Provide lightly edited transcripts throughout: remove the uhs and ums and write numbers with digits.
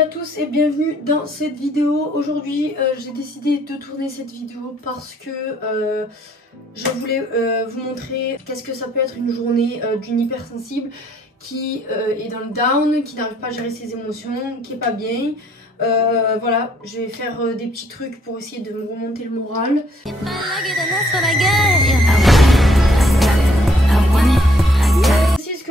Salut à tous et bienvenue dans cette vidéo. Aujourd'hui j'ai décidé de tourner cette vidéo parce que je voulais vous montrer qu'est-ce que ça peut être une journée d'une hypersensible qui est dans le down, qui n'arrive pas à gérer ses émotions, qui est pas bien. Voilà, je vais faire des petits trucs pour essayer de me remonter le moral.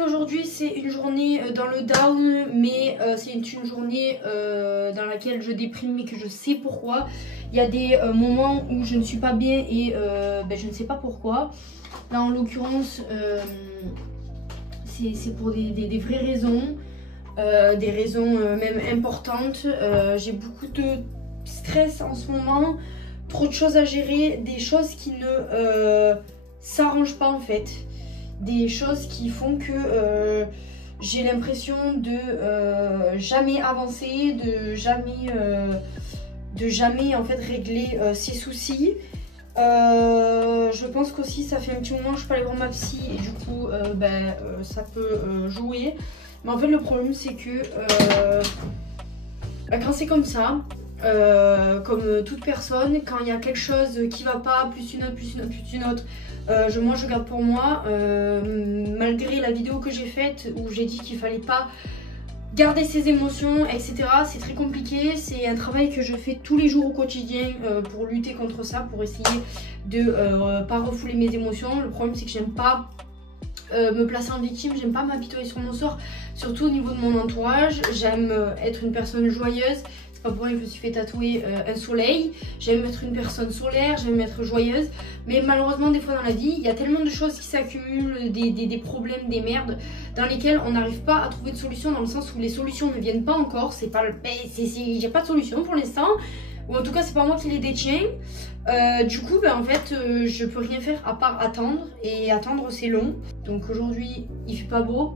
Aujourd'hui c'est une journée dans le down, mais c'est une journée dans laquelle je déprime mais que je sais pourquoi. Il y a des moments où je ne suis pas bien et je ne sais pas pourquoi. Là en l'occurrence c'est pour des vraies raisons, des raisons même importantes. J'ai beaucoup de stress en ce moment, trop de choses à gérer, des choses qui ne s'arrangent pas en fait. Des choses qui font que j'ai l'impression de jamais avancer, de jamais en fait régler ses soucis. Je pense qu'aussi ça fait un petit moment que je peux aller voir ma psy et du coup ça peut jouer. Mais en fait le problème c'est que quand c'est comme ça, comme toute personne, quand il y a quelque chose qui va pas, plus une autre, plus une autre, plus une autre, moi je garde pour moi, malgré la vidéo que j'ai faite où j'ai dit qu'il fallait pas garder ses émotions, etc. C'est très compliqué, c'est un travail que je fais tous les jours au quotidien pour lutter contre ça, pour essayer de pas refouler mes émotions. Le problème c'est que j'aime pas me placer en victime, j'aime pas m'apitoyer sur mon sort, surtout au niveau de mon entourage. J'aime être une personne joyeuse. C'est pas pour rien que je me suis fait tatouer un soleil. J'aime être une personne solaire, j'aime être joyeuse. Mais malheureusement, des fois dans la vie, il y a tellement de choses qui s'accumulent, des problèmes, des merdes, dans lesquelles on n'arrive pas à trouver de solution, dans le sens où les solutions ne viennent pas encore. C'est pas le... J'ai pas de solution pour l'instant. Ou en tout cas, c'est pas moi qui les détiens. Du coup, en fait, je peux rien faire à part attendre. Et attendre, c'est long. Donc aujourd'hui, il fait pas beau.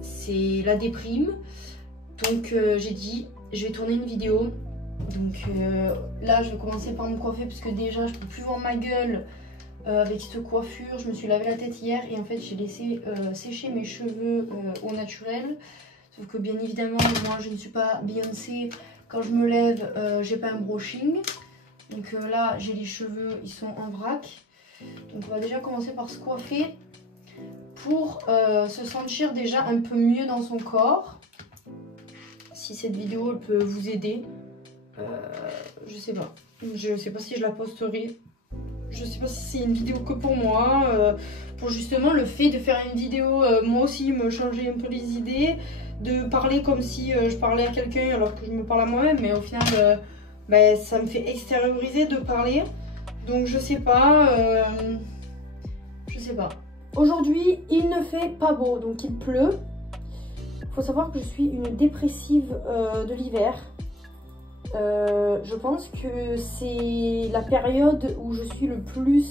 C'est la déprime. Donc j'ai dit... je vais tourner une vidéo, donc là je vais commencer par me coiffer parce que déjà je peux plus voir ma gueule avec cette coiffure. Je me suis lavé la tête hier et en fait j'ai laissé sécher mes cheveux au naturel, sauf que bien évidemment moi je ne suis pas Beyoncé. Quand je me lève j'ai pas un brushing, donc là j'ai les cheveux, ils sont en vrac. Donc on va déjà commencer par se coiffer pour se sentir déjà un peu mieux dans son corps. Si cette vidéo elle peut vous aider, je sais pas si je la posterai, je sais pas si c'est une vidéo que pour moi, pour justement le fait de faire une vidéo, moi aussi me changer un peu les idées, de parler comme si je parlais à quelqu'un alors que je me parle à moi-même, mais au final ça me fait extérioriser de parler, donc je sais pas. Aujourd'hui il ne fait pas beau, donc il pleut. Faut savoir que je suis une dépressive de l'hiver. Je pense que c'est la période où je suis le plus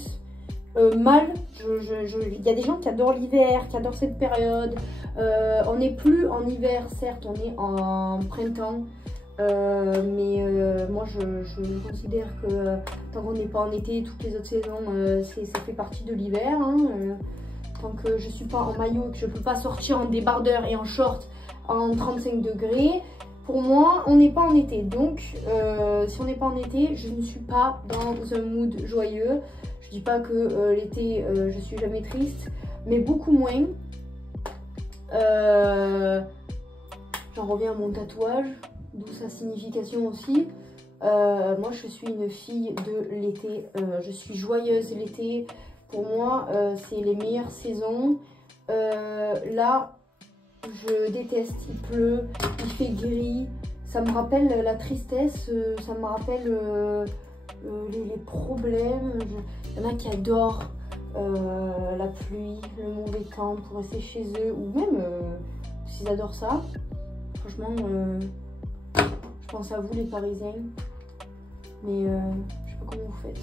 mal. Il y a des gens qui adorent l'hiver, qui adorent cette période. On n'est plus en hiver, certes, on est en printemps. Mais moi je considère que tant qu'on n'est pas en été, toutes les autres saisons, ça fait partie de l'hiver. Tant que je suis pas en maillot, que je peux pas sortir en débardeur et en short en 35 degrés, pour moi on n'est pas en été. Donc si on n'est pas en été, je ne suis pas dans un mood joyeux. Je dis pas que l'été je suis jamais triste, mais beaucoup moins. J'en reviens à mon tatouage, d'où sa signification aussi. Moi je suis une fille de l'été, je suis joyeuse l'été. Pour moi, c'est les meilleures saisons. Là, je déteste. Il pleut, il fait gris. Ça me rappelle la tristesse, ça me rappelle les problèmes. Il y en a qui adorent la pluie, le mauvais temps pour rester chez eux. Ou même s'ils adorent ça. Franchement, je pense à vous les Parisiens. Mais je sais pas comment vous faites.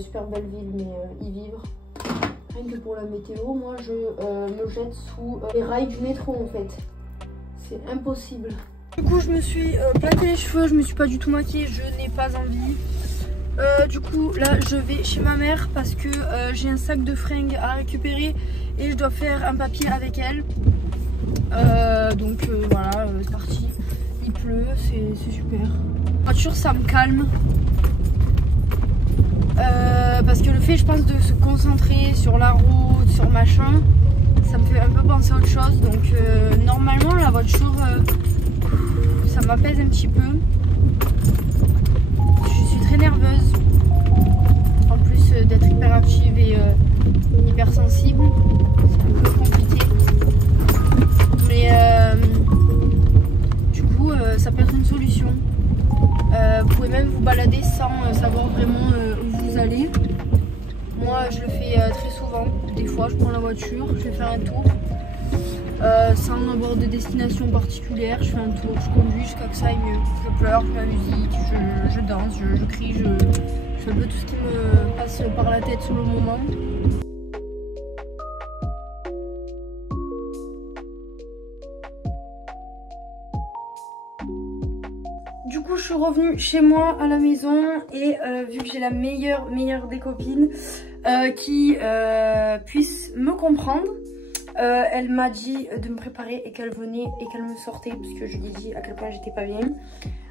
Super belle ville, mais y vivre. Rien que pour la météo, moi je me jette sous les rails du métro en fait. C'est impossible. Du coup je me suis plâtré les cheveux, je me suis pas du tout maquillée, je n'ai pas envie. Du coup là je vais chez ma mère parce que j'ai un sac de fringues à récupérer et je dois faire un papier avec elle. Donc voilà, c'est parti. Il pleut. pleut, c'est super. La voiture, ça me calme. Parce que le fait, je pense, de se concentrer sur la route, sur machin, ça me fait un peu penser à autre chose. Donc normalement, la voiture, ça m'apaise un petit peu. Je suis très nerveuse. En plus d'être hyper active et hyper sensible, c'est un peu compliqué. Mais du coup, ça peut être une solution. Vous pouvez même vous balader sans savoir vraiment où vous allez. Moi, je le fais très souvent. Des fois, je prends la voiture, je vais faire un tour. Sans avoir de destination particulière, je fais un tour, je conduis jusqu'à que ça aille mieux. Je pleure, je fais la musique, je danse, je crie, je fais un peu tout ce qui me passe par la tête sur le moment. Du coup, je suis revenue chez moi à la maison et vu que j'ai la meilleure des copines qui puisse me comprendre, elle m'a dit de me préparer et qu'elle venait et qu'elle me sortait parce que je lui ai dit à quel point j'étais pas bien.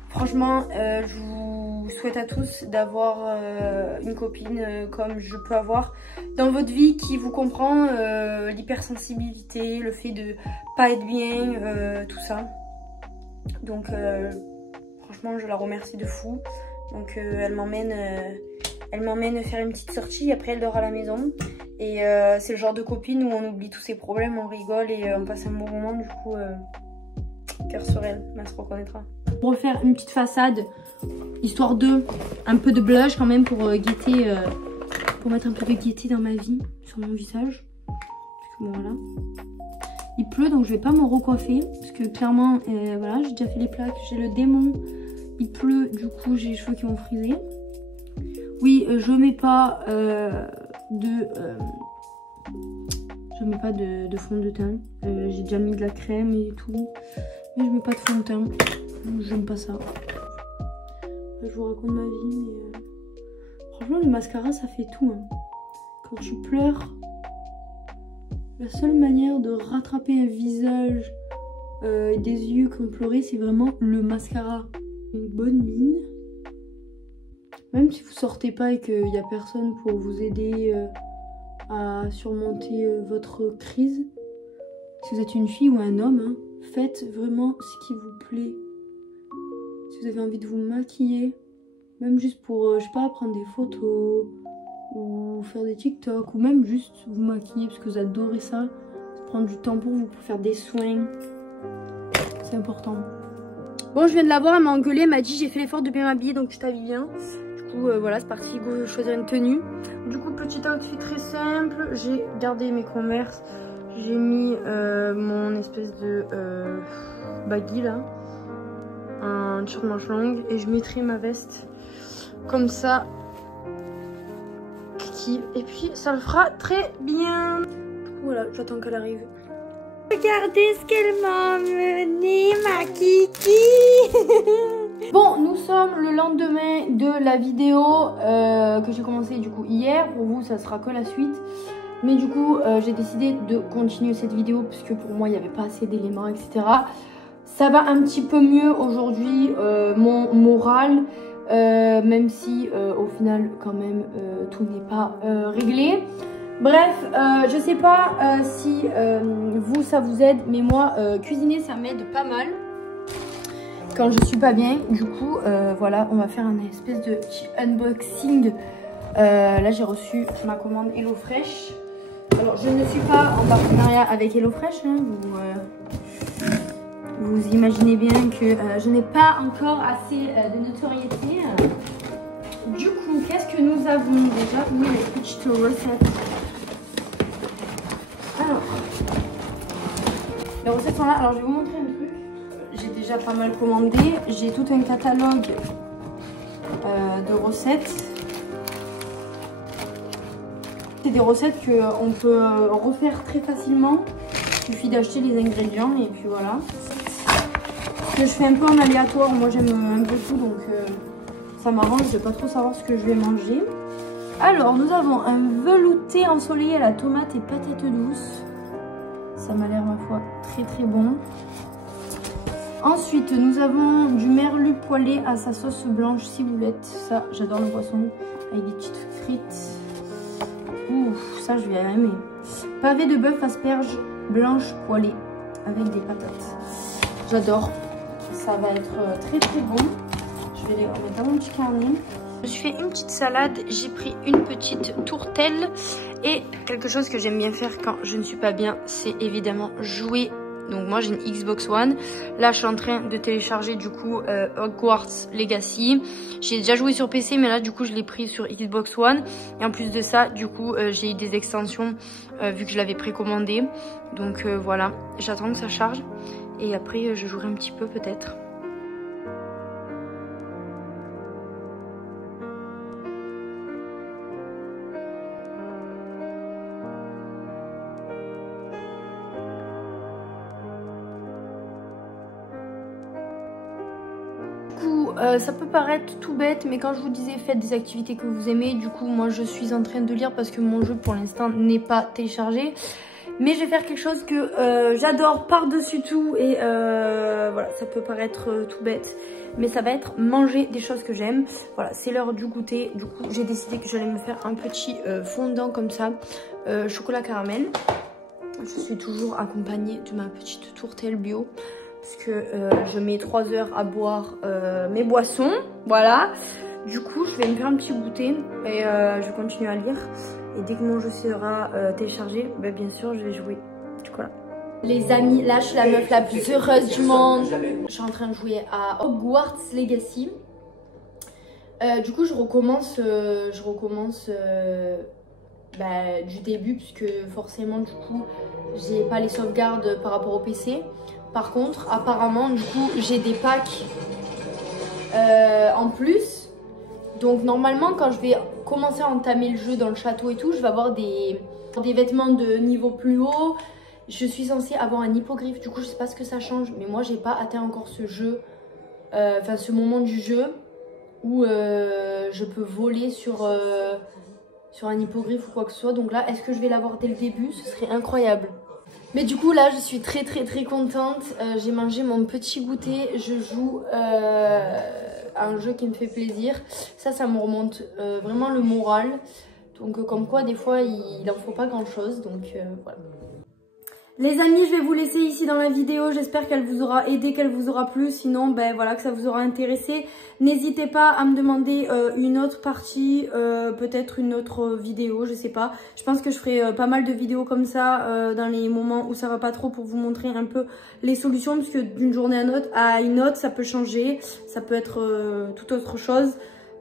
Franchement, je vous souhaite à tous d'avoir une copine comme je peux avoir dans votre vie qui vous comprend, l'hypersensibilité, le fait de pas être bien, tout ça. Donc franchement, je la remercie de fou. Donc elle m'emmène faire une petite sortie, après elle dort à la maison. Et c'est le genre de copine où on oublie tous ses problèmes, on rigole et on passe un bon moment. Du coup, cœur sur elle, elle se reconnaîtra. Pour refaire une petite façade, histoire de un peu de blush quand même pour gaieté, pour mettre un peu de gaieté dans ma vie, sur mon visage. Bon, voilà. Il pleut donc je vais pas me recoiffer parce que clairement, voilà, j'ai déjà fait les plaques, j'ai le démon. Il pleut, du coup j'ai les cheveux qui vont friser. Oui, je mets pas de fond de teint. J'ai déjà mis de la crème et tout, mais je mets pas de fond de teint. J'aime pas ça. Je vous raconte ma vie, mais franchement le mascara ça fait tout. Hein. Quand tu pleures, la seule manière de rattraper un visage et des yeux qui ont pleuré, c'est vraiment le mascara. Une bonne mine. Même si vous sortez pas et qu'il n'y a personne pour vous aider à surmonter votre crise, si vous êtes une fille ou un homme, hein, faites vraiment ce qui vous plaît. Si vous avez envie de vous maquiller, même juste pour, je sais pas, prendre des photos ou faire des TikTok ou même juste vous maquiller parce que vous adorez ça, prendre du temps pour vous, pour faire des soins, c'est important. Bon, je viens de la voir, elle m'a engueulée, elle m'a dit j'ai fait l'effort de bien m'habiller donc tu t'habilles bien. Du coup voilà, c'est parti, go choisir une tenue. Du coup petit outfit très simple, j'ai gardé mes Converse, j'ai mis mon espèce de baggy là, un t-shirt manche longue et je mettrai ma veste comme ça. Et puis ça le fera très bien. Voilà, j'attends qu'elle arrive. Regardez ce qu'elle m'a amené, ma kiki. Bon, nous sommes le lendemain de la vidéo que j'ai commencé du coup hier. Pour vous, ça sera que la suite. Mais du coup, j'ai décidé de continuer cette vidéo puisque pour moi, il n'y avait pas assez d'éléments, etc. Ça va un petit peu mieux aujourd'hui, mon moral. Même si au final, quand même, tout n'est pas réglé. Bref, je sais pas si vous ça vous aide, mais moi cuisiner ça m'aide pas mal quand je suis pas bien. Du coup voilà, on va faire un espèce de petit unboxing. Là j'ai reçu ma commande HelloFresh. Alors je ne suis pas en partenariat avec HelloFresh, hein, vous imaginez bien que je n'ai pas encore assez de notoriété. Du coup, qu'est-ce que nous avons déjà? Oui, les petites recettes. Alors, les recettes sont là. Alors, je vais vous montrer un truc. J'ai déjà pas mal commandé. J'ai tout un catalogue de recettes. C'est des recettes qu'on peut refaire très facilement. Il suffit d'acheter les ingrédients et puis voilà. Je fais un peu en aléatoire. Moi, j'aime un peu tout, donc ça m'arrange de pas trop savoir ce que je vais manger. Alors, nous avons un velouté ensoleillé à la tomate et patate douce. Ça m'a l'air, ma foi, très très bon. Ensuite, nous avons du merlu poêlé à sa sauce blanche ciboulette. Ça, j'adore le poisson avec des petites frites. Ouf, ça, je vais aimer. Pavé de bœuf asperge blanche poêlée avec des patates. J'adore. Ça va être très très bon. Je vais les remettre dans mon petit carnet. Je me suis fait une petite salade. J'ai pris une petite tourtelle. Et quelque chose que j'aime bien faire quand je ne suis pas bien, c'est évidemment jouer. Donc moi j'ai une Xbox One. Là je suis en train de télécharger du coup Hogwarts Legacy. J'ai déjà joué sur PC mais là du coup je l'ai pris sur Xbox One. Et en plus de ça du coup j'ai eu des extensions vu que je l'avais précommandé. Donc voilà, j'attends que ça charge. Et après je jouerai un petit peu peut-être. Ça peut paraître tout bête, mais quand je vous disais faites des activités que vous aimez, du coup moi je suis en train de lire parce que mon jeu pour l'instant n'est pas téléchargé. Mais je vais faire quelque chose que j'adore par-dessus tout et voilà, ça peut paraître tout bête, mais ça va être manger des choses que j'aime. Voilà, c'est l'heure du goûter. Du coup j'ai décidé que j'allais me faire un petit fondant comme ça, chocolat caramel. Je suis toujours accompagnée de ma petite tourtelle bio. Parce que je mets 3 heures à boire mes boissons, voilà. Du coup, je vais me faire un petit goûter et je continue à lire. Et dès que mon jeu sera téléchargé, ben, bien sûr, je vais jouer. Voilà. Les amis, là, je suis la meuf la plus heureuse du monde. Je suis en train de jouer à Hogwarts Legacy. Du coup, je recommence du début, puisque forcément, du coup, j'ai pas les sauvegardes par rapport au PC. Par contre, apparemment, du coup, j'ai des packs en plus. Donc, normalement, quand je vais commencer à entamer le jeu dans le château et tout, je vais avoir des vêtements de niveau plus haut. Je suis censée avoir un hippogriffe. Du coup, je sais pas ce que ça change. Mais moi, j'ai pas atteint encore ce jeu. Enfin, ce moment du jeu où je peux voler sur un hippogriffe ou quoi que ce soit. Donc là, est-ce que je vais l'avoir dès le début? Ce serait incroyable. Mais du coup là je suis très contente, j'ai mangé mon petit goûter, je joue à un jeu qui me fait plaisir. Ça me remonte vraiment le moral, donc comme quoi des fois il n'en faut pas grand chose, donc voilà. Les amis, je vais vous laisser ici dans la vidéo, j'espère qu'elle vous aura aidé, qu'elle vous aura plu, sinon ben voilà, que ça vous aura intéressé. N'hésitez pas à me demander une autre partie, peut-être une autre vidéo, je sais pas. Je pense que je ferai pas mal de vidéos comme ça dans les moments où ça va pas trop pour vous montrer un peu les solutions, parce que d'une journée à une autre, ça peut changer, ça peut être toute autre chose.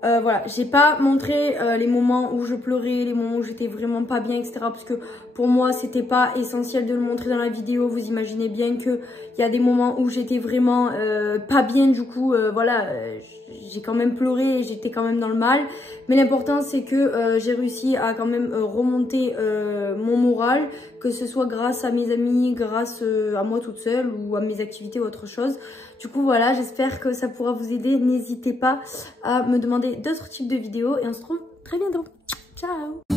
Voilà, j'ai pas montré les moments où je pleurais, les moments où j'étais vraiment pas bien, etc. Parce que pour moi, c'était pas essentiel de le montrer dans la vidéo. Vous imaginez bien que il y a des moments où j'étais vraiment pas bien. Du coup, voilà, j'ai quand même pleuré et j'étais quand même dans le mal. Mais l'important, c'est que j'ai réussi à quand même remonter mon moral, que ce soit grâce à mes amis, grâce à moi toute seule ou à mes activités ou autre chose. Du coup, voilà, j'espère que ça pourra vous aider. N'hésitez pas à me demander d'autres types de vidéos et on se retrouve très bientôt. Ciao!